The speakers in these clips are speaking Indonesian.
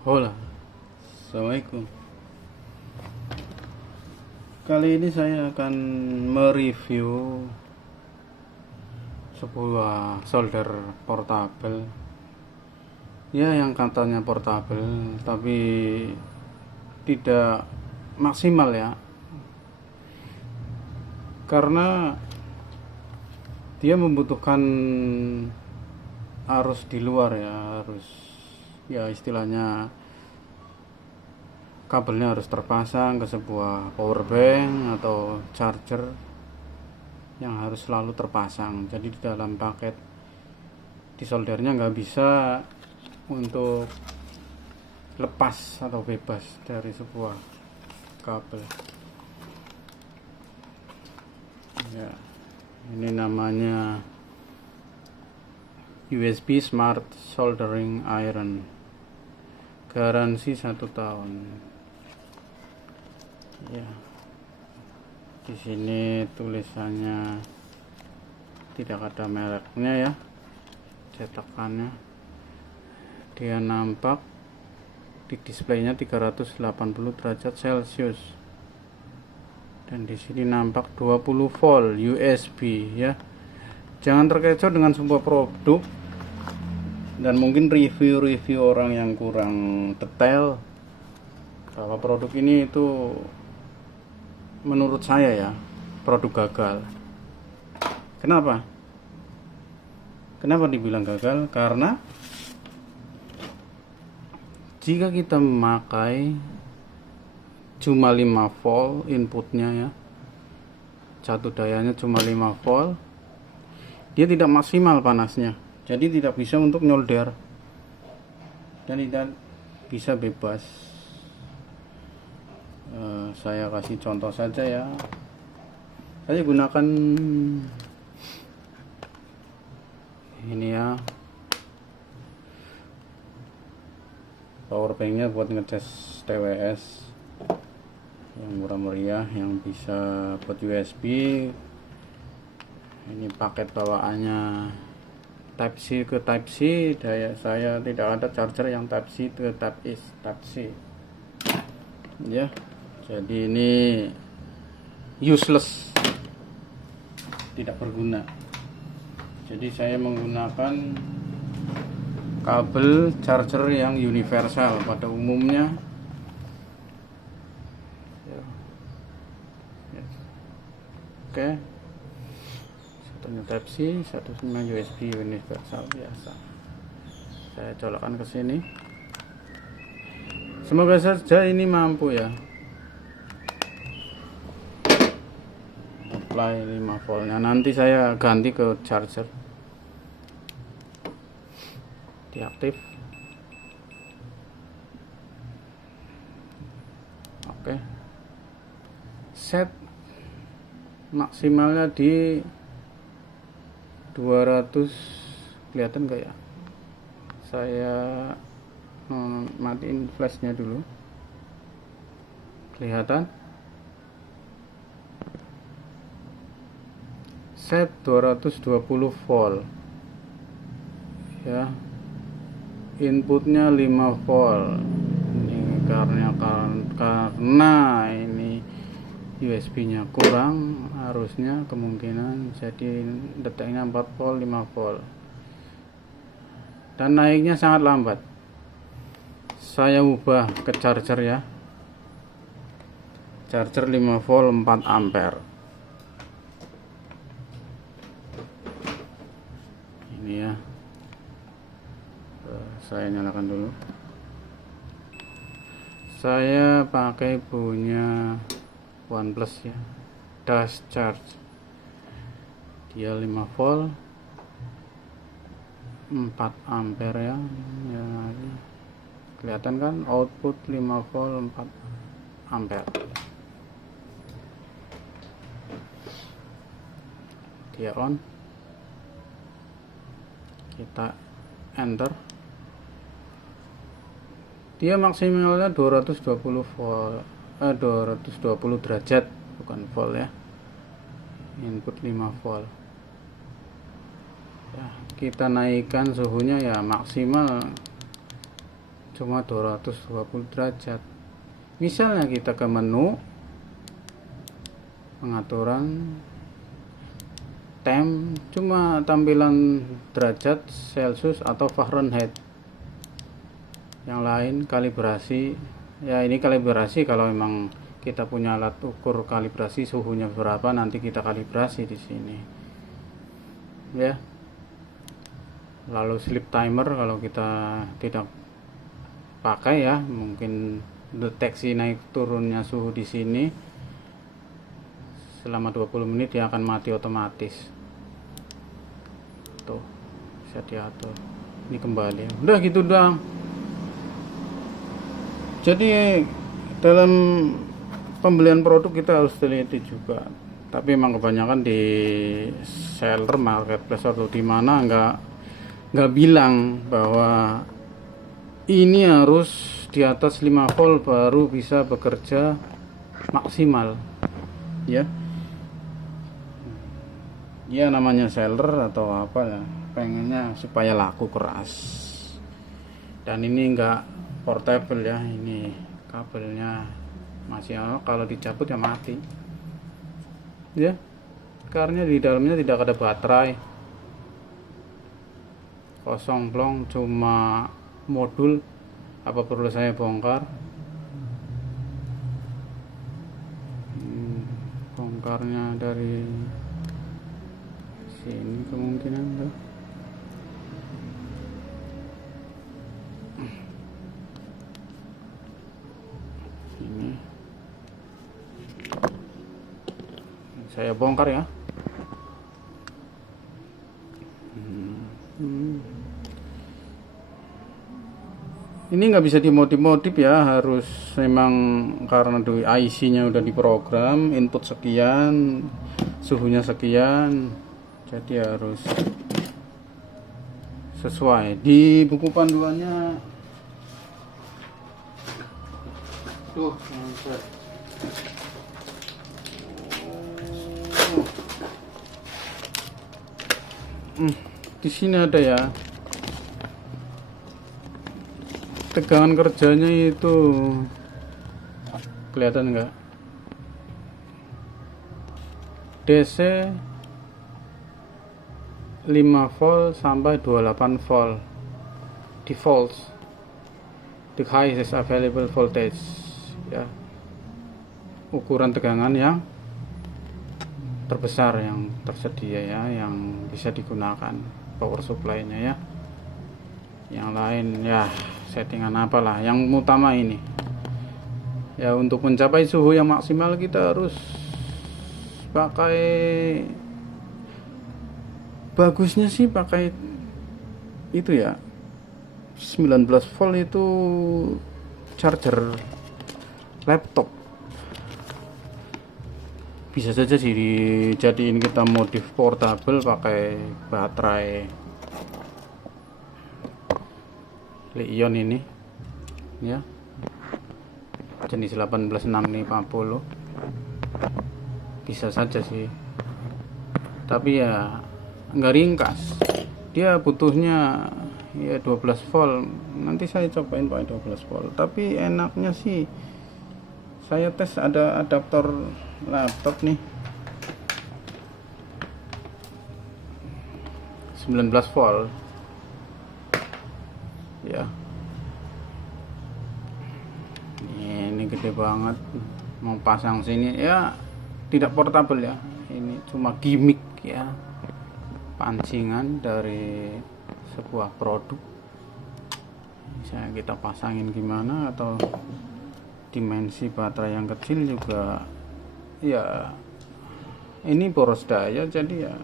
Hola, Assalamualaikum. Kali ini saya akan mereview sebuah solder portable. Ya, yang katanya portable, tapi tidak maksimal ya. Karena dia membutuhkan arus di luar ya, arus ya istilahnya kabelnya harus terpasang ke sebuah power bank atau charger yang harus selalu terpasang. Jadi di dalam paket disoldernya nggak bisa untuk lepas atau bebas dari sebuah kabel ya. Ini namanya USB Smart Soldering Iron, garansi 1 tahun ya. Di sini tulisannya tidak ada mereknya ya, cetakannya. Dia nampak di displaynya 380 derajat Celcius, dan di sini nampak 20 volt USB ya. Jangan terkecoh dengan sebuah produk dan mungkin review orang yang kurang detail bahwa produk ini itu, menurut saya ya, produk gagal. Kenapa? Kenapa dibilang gagal? Karena jika kita memakai cuma 5 volt inputnya ya, satu dayanya cuma 5 volt, dia tidak maksimal panasnya, jadi tidak bisa untuk nyolder dan tidak bisa bebas. Saya kasih contoh saja ya. Saya gunakan ini ya, power banknya buat ngecas TWS yang murah meriah, yang bisa buat USB. Ini paket bawaannya Type C ke Type C. Saya tidak ada charger yang Type C ke Type C ya. Jadi ini useless, tidak berguna. Jadi saya menggunakan kabel charger yang universal pada umumnya ya. Oke, satunya Type C, satunya USB universal biasa. Saya colokkan ke sini. Semoga saja ini mampu ya. Apply 5 voltnya. Nanti saya ganti ke charger. Diaktif. Oke. Set maksimalnya di 200. Kelihatan gak ya? Saya matiin flashnya dulu. Kelihatan? Set 220 volt ya. Inputnya 5 volt. Ini karena ini USB nya kurang, harusnya kemungkinan jadi deteknya 4 volt 5 volt, dan naiknya sangat lambat. Saya ubah ke charger ya, charger 5 volt 4 ampere. Ini ya, saya nyalakan dulu. Saya pakai punya OnePlus ya, Dash Charge. Dia 5 volt 4 ampere ya. Kelihatan kan, output 5 volt 4 ampere. Dia on. Kita enter. Dia maksimalnya 220 volt, 220 derajat, bukan volt ya. Input 5 volt ya. Kita naikkan suhunya ya maksimal cuma 220 derajat. Misalnya kita ke menu pengaturan temp, cuma tampilan derajat Celcius atau Fahrenheit. Yang lain kalibrasi, ya ini kalibrasi kalau memang kita punya alat ukur kalibrasi suhunya berapa, nanti kita kalibrasi di sini ya. Lalu sleep timer kalau kita tidak pakai ya, mungkin deteksi naik turunnya suhu di sini selama 20 menit dia akan mati otomatis. Tuh bisa diatur. Ini kembali, udah gitu doang. Jadi dalam pembelian produk kita harus teliti juga, tapi emang kebanyakan di seller marketplace atau di mana nggak bilang bahwa ini harus di atas 5 volt baru bisa bekerja maksimal ya. Ya namanya seller atau apa ya, pengennya supaya laku keras. Dan ini enggak portable ya, ini kabelnya masih kalau dicabut ya mati ya, karena di dalamnya tidak ada baterai, kosong plong, cuma modul. Apa perlu saya bongkar? Bongkarnya dari sini kemungkinan tuh. Ini saya bongkar ya. Ini nggak bisa dimodif-modif ya, harus memang karena IC-nya udah diprogram, input sekian, suhunya sekian, jadi harus sesuai. Di buku panduannya tuh di sini ada ya, tegangan kerjanya itu kelihatan enggak? DC 5 volt sampai 28 volt default, the highest available voltage ya, ukuran tegangan yang terbesar yang tersedia ya, yang bisa digunakan power supply-nya ya. Yang lain ya settingan apalah, yang utama ini ya, untuk mencapai suhu yang maksimal kita harus pakai, bagusnya sih pakai itu ya 19 volt itu charger laptop. Bisa saja sih dijadiin kita modif portable pakai baterai Li-ion ini ya, jenis 18650. Bisa saja sih, tapi ya nggak ringkas, dia butuhnya ya 12 volt. Nanti saya cobain pakai 12 volt, tapi enaknya sih saya tes ada adaptor laptop nih 19 volt ya. Ini gede banget, mau pasang sini ya tidak portable ya, ini cuma gimmick ya, pancingan dari sebuah produk. Misalnya kita pasangin gimana, atau dimensi baterai yang kecil juga ya, ini boros daya, jadi ya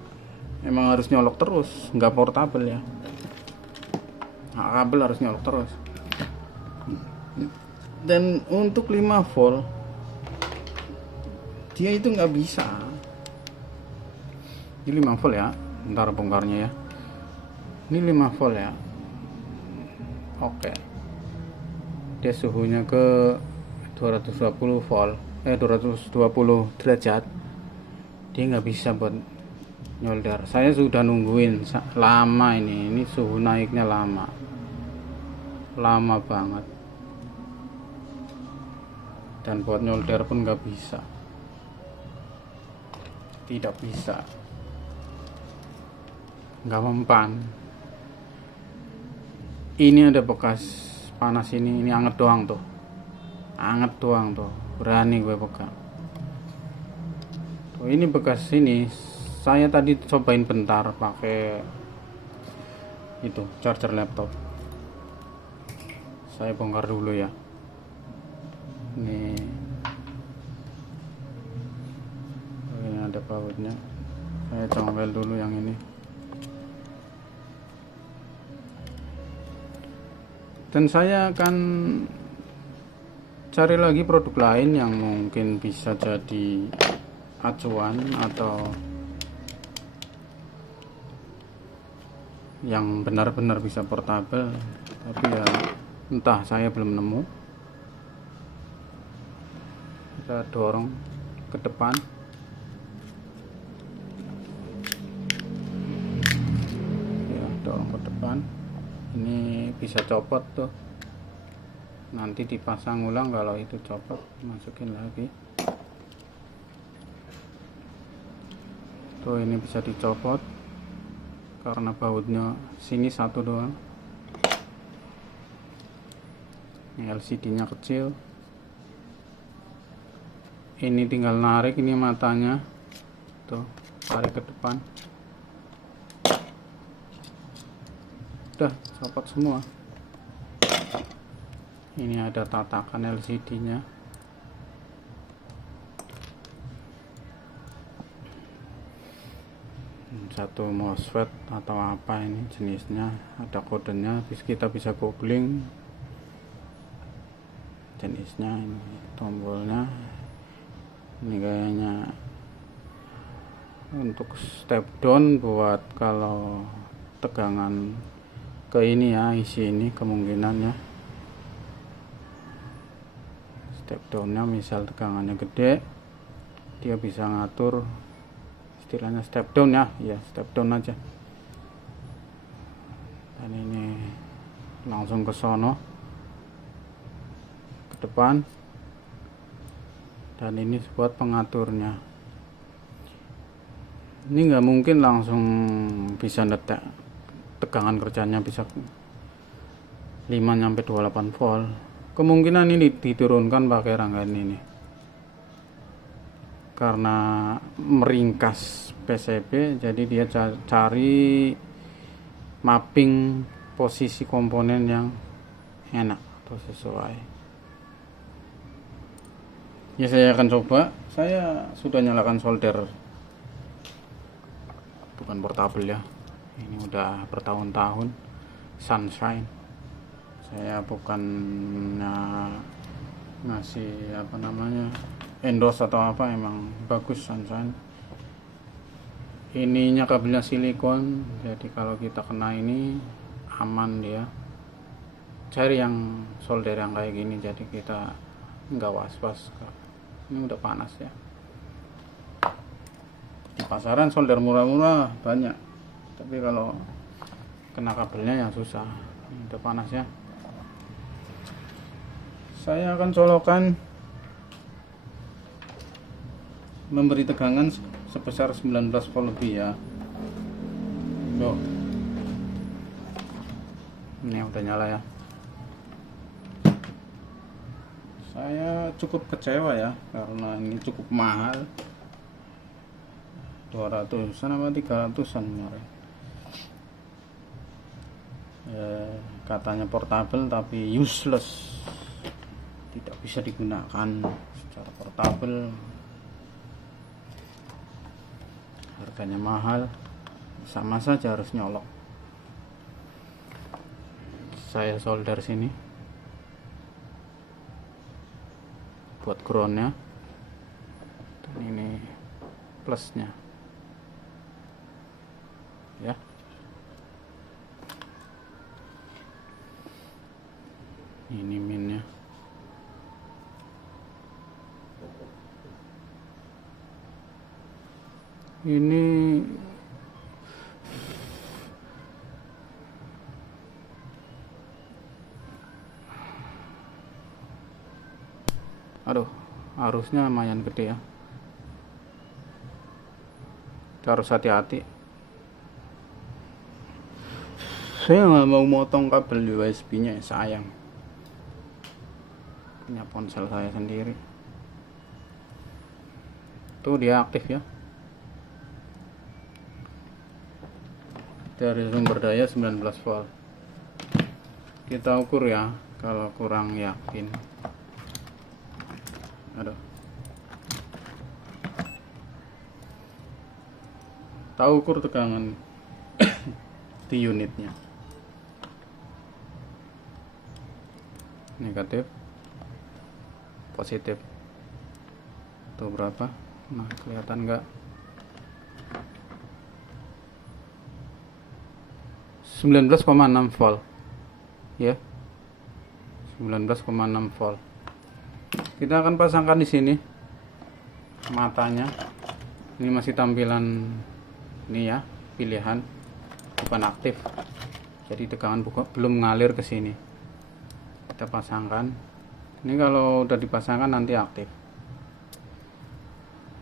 emang harus nyolok terus, nggak portable ya. Nah, kabel harus nyolok terus. Dan untuk 5 volt dia itu nggak bisa. Ini 5 volt ya, ntar bongkarnya ya. Ini 5 volt ya. Oke, dia suhunya ke 220 volt, 220 derajat. Dia nggak bisa buat nyolder. Saya sudah nungguin lama ini suhu naiknya lama banget. dan buat nyolder pun nggak bisa, tidak bisa, nggak mempan. Ini ada bekas panas, ini anget doang tuh, anget doang tuh, berani gue pegang tuh. Ini bekas ini, saya tadi cobain bentar pakai itu charger laptop. Saya bongkar dulu ya. Ini ada bautnya, saya congkel dulu yang ini. Dan saya akan cari lagi produk lain yang mungkin bisa jadi acuan atau yang benar-benar bisa portable, tapi ya entah, saya belum nemu. Kita dorong ke depan. Ya, dorong ke depan. Ini bisa copot tuh, nanti dipasang ulang. Kalau itu copot, masukin lagi tuh. Ini bisa dicopot karena bautnya sini satu doang. Ini LCD nya kecil, ini tinggal narik ini matanya tuh, tarik ke depan, udah copot semua. Ini ada tatakan LCD nya. Satu MOSFET atau apa ini jenisnya, ada kodenya, kita bisa googling jenisnya. Ini tombolnya, ini kayaknya untuk step down buat kalau tegangan ke ini ya, isi ini kemungkinannya step downnya. Misal tegangannya gede, dia bisa ngatur, istilahnya step down ya, step down aja. Dan ini langsung ke sono, ke depan, dan ini buat pengaturnya. Ini nggak mungkin langsung bisa ngetek tegangan kerjanya bisa 5-28 volt. Kemungkinan ini diturunkan pakai rangkaian ini karena meringkas PCB, jadi dia cari mapping posisi komponen yang enak atau sesuai. Ya, saya akan coba. Saya sudah nyalakan solder, bukan portable ya, ini udah bertahun-tahun Sunshine. Saya bukan ngasih apa namanya endorse atau apa, emang bagus Sunshine. Ininya kabelnya silikon, jadi kalau kita kena ini aman dia. Cari yang solder yang kayak gini, jadi kita nggak was-was. Ini udah panas ya. Di pasaran solder murah-murah banyak, tapi kalau kena kabelnya ya susah. Ini udah panas ya. Saya akan colokan, memberi tegangan sebesar 19 volt lebih ya. Tuh. Ini udah nyala ya. Saya cukup kecewa ya, karena ini cukup mahal, 200-an apa 300-an kemarin. Katanya portable tapi useless, tidak bisa digunakan secara portable. Harganya mahal, sama saja harus nyolok. Saya solder sini buat groundnya, dan ini plusnya ya. Ini minnya. Ini Aduh, arusnya lumayan gede ya, kita harus hati-hati. Saya nggak mau motong kabel USB nya, sayang, punya ponsel saya sendiri. Tuh dia aktif ya, dari sumber daya 19 volt. Kita ukur ya, kalau kurang yakin. Aduh, tahu ukur tegangan di unitnya. Negatif, positif. Tuh berapa? Nah, kelihatan nggak? 19,6 volt ya, 19,6 volt. Kita akan pasangkan di sini matanya. Ini masih tampilan ini ya, pilihan, bukan aktif, jadi tegangan belum ngalir ke sini. Kita pasangkan. Ini kalau udah dipasangkan nanti aktif.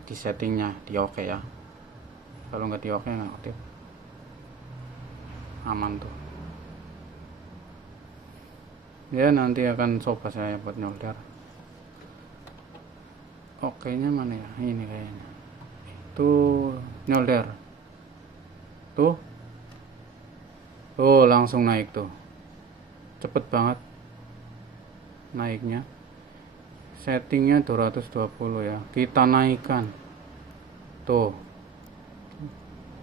Di settingnya di oke ya, kalau nggak di oke nggak aktif. Aman tuh ya, nanti akan coba saya buat nyolder. Oke nya mana ya, ini kayaknya tuh nyolder tuh langsung naik tuh, cepet banget naiknya. Settingnya 220 ya, kita naikkan tuh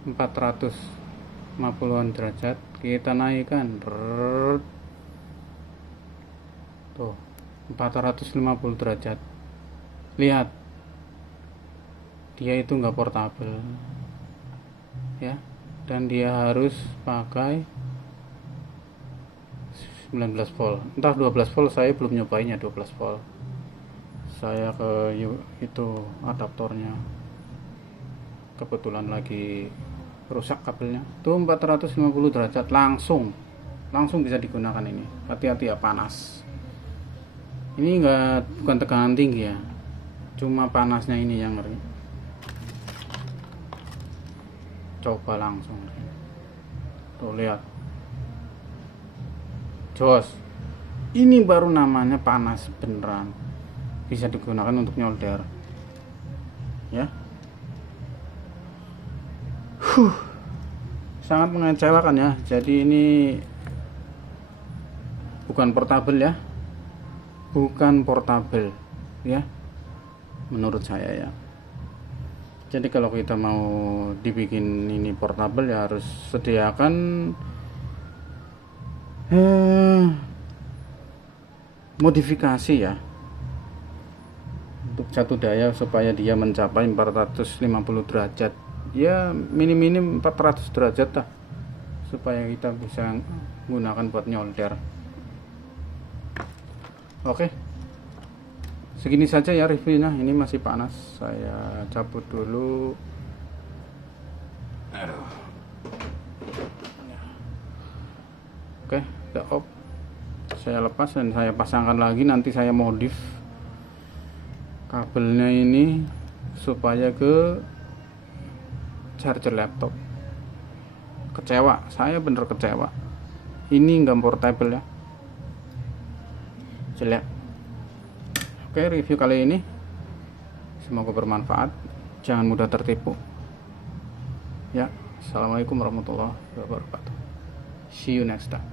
450-an derajat, kita naikkan tuh 450 derajat. Lihat, dia itu nggak portabel ya, dan dia harus pakai 19 volt, entah 12 volt, saya belum nyobainnya 12 volt. Saya ke itu adaptornya, kebetulan lagi rusak kabelnya. Tuh 450 derajat langsung bisa digunakan ini. Hati-hati ya, panas. Ini bukan tegangan tinggi ya, cuma panasnya ini yang ngeri. Coba langsung tuh, lihat, jos. Ini baru namanya panas beneran, bisa digunakan untuk nyolder ya. Sangat mengecewakan ya. Jadi ini bukan portabel ya, bukan portabel ya, menurut saya ya. Jadi kalau kita mau dibikin ini portabel ya harus sediakan modifikasi ya untuk satu daya supaya dia mencapai 450 derajat ya, minim 400 derajat lah, supaya kita bisa menggunakan buat nyolder. Oke, segini saja ya reviewnya. Ini masih panas, saya cabut dulu. Aduh. Oke, udah off. Saya lepas dan saya pasangkan lagi. Nanti saya modif kabelnya ini supaya ke charger laptop. Kecewa, saya bener kecewa. Ini nggak portable ya, jelek. Oke, review kali ini semoga bermanfaat, jangan mudah tertipu ya. Assalamualaikum warahmatullahi wabarakatuh. See you next time.